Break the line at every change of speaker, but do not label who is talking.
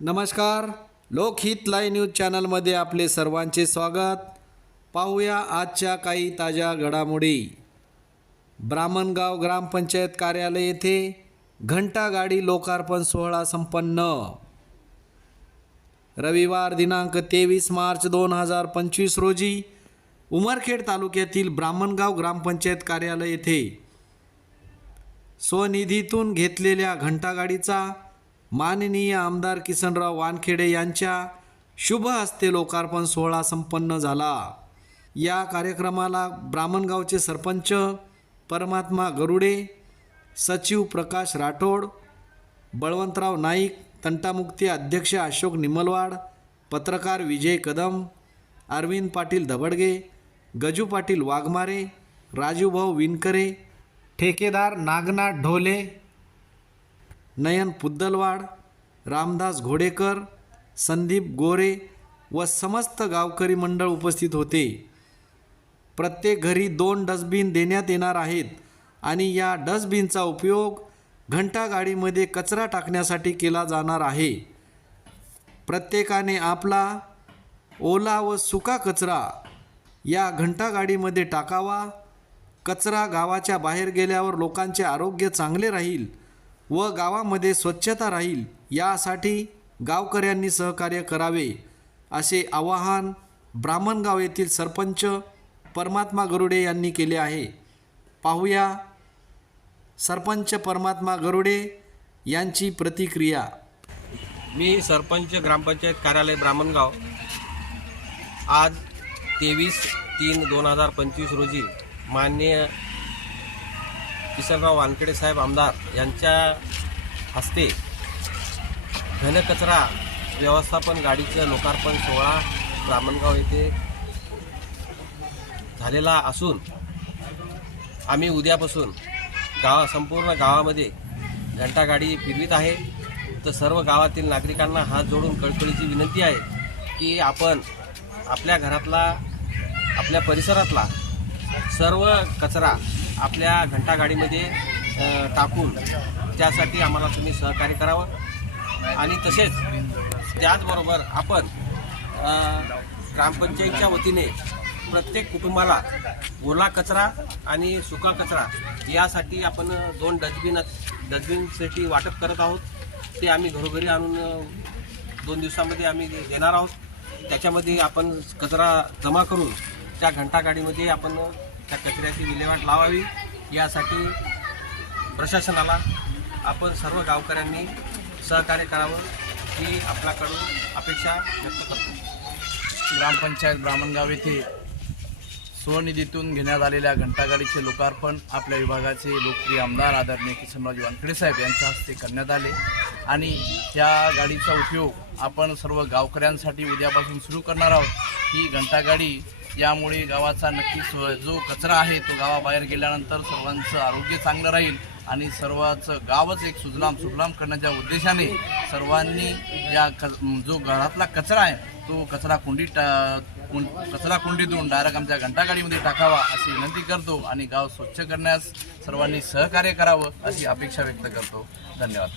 नमस्कार. लोकहित live news चॅनलमध्ये आपले सर्वांचे स्वागत. पाहूया आजच्या काही ताज्या घडामोडी. ब्राह्मणगाव ग्रामपंचायत कार्यालय येथे घंटा गाडी लोकार्पण सोहळा संपन्न. रविवार दिनांक तेवीस मार्च दोन हजार पंचवीस रोजी उमरखेड तालुक्यातील ब्राह्मणगाव ग्रामपंचायत कार्यालय येथे स्वनिधीतून घेतलेल्या घंटागाडीचा माननीय आमदार किसनराव वानखेडे यांच्या शुभ हस्ते लोकार्पण सोहळा संपन्न झाला. या कार्यक्रमाला ब्राह्मणगावचे सरपंच परमात्मा गरुडे सचिव प्रकाश राठोड बळवंतराव नाईक तंटामुक्ती अध्यक्ष अशोक निमलवाड पत्रकार विजय कदम अरविंद पाटील धबडगे गजू पाटील वाघमारे राजूभाऊ विनकरे ठेकेदार नागनाथ ढोले नयन पुद्दलवाड रामदास घोडेकर संदीप गोरे व समस्त गावकरी मंडळ उपस्थित होते. प्रत्येक घरी दोन डस्टबिन देण्यात येणार आहेत आणि या डस्टबिनचा उपयोग घंटागाडीमध्ये कचरा टाकण्यासाठी केला जाणार आहे. प्रत्येकाने आपला ओला व सुका कचरा या घंटागाडीमध्ये टाकावा. कचरा गावाच्या बाहेर गेल्यावर लोकांचे आरोग्य चांगले राहील. व गावामध्ये स्वच्छता राहील यासाठी गावकऱ्यांनी सहकार्य करावे असे आवाहन ब्राह्मणगाव येथील सरपंच परमात्मा गरुडे यांनी केले आहे. पाहूया सरपंच परमात्मा गरुडे यांची प्रतिक्रिया.
मी सरपंच ग्रामपंचायत कार्यालय ब्राह्मणगाव आज तेवीस तीन दोन हजार पंचवीस रोजी माननीय किसनराव वानखेडे साहेब आमदार यांच्या हस्ते घनकचरा व्यवस्थापन गाडीचं लोकार्पण सोहळा ब्राह्मणगाव येथे झालेला असून आम्ही उद्यापासून गावा संपूर्ण गावामध्ये घंटागाडी फिरवीत आहे. तर सर्व गावातील नागरिकांना हात जोडून कळकळीची विनंती आहे की आपण आपल्या घरातला आपल्या परिसरातला सर्व कचरा आपल्या घंटागाडीमध्ये टाकून त्यासाठी आम्हाला तुम्ही सहकार्य करावं. आणि तसेच त्याचबरोबर आपण ग्रामपंचायतच्या वतीने प्रत्येक कुटुंबाला ओला कचरा आणि सुका कचरा यासाठी आपण दोन डस्टबिन डस्टबिनसाठी वाटप करत आहोत. ते आम्ही घरोघरी आणून दोन दिवसामध्ये आम्ही देणार आहोत. त्याच्यामध्ये आपण कचरा जमा करून त्या घंटागाडीमध्ये आपण त्या कचऱ्याची विल्हेवाट लावावी. यासाठी प्रशासनाला आपण सर्व गावकऱ्यांनी सहकार्य करावं ही आपल्याकडून अपेक्षा व्यक्त करतो.
ग्रामपंचायत ब्राह्मणगाव येथे स्वनिधीतून घेण्यात आलेल्या घंटागाडीचे लोकार्पण आपल्या विभागाचे लोकप्रिय आमदार आदरणीय किसनरावजी वानखडे साहेब यांच्या हस्ते करण्यात आले. आणि त्या गाडीचा उपयोग आपण सर्व गावकऱ्यांसाठी उद्यापासून सुरू करणार आहोत. ही घंटागाडी यामुळे गावाचा नक्कीच जो कचरा आहे तो गावाबाहेर गेल्यानंतर सर्वांचं आरोग्य चांगलं राहील आणि सर्वांचं गावच एक सुजलाम सुजलाम करण्याच्या उद्देशाने सर्वांनी या क जो घरातला कचरा आहे तो कचरा कुंडीत टा- कुं- कचरा कुंडीतून डायरेक्ट आमच्या घंटागाडीमध्ये टाकावा अशी विनंती करतो आणि गाव स्वच्छ करण्यास सर्वांनी सहकार्य करावं अशी अपेक्षा व्यक्त करतो. धन्यवाद.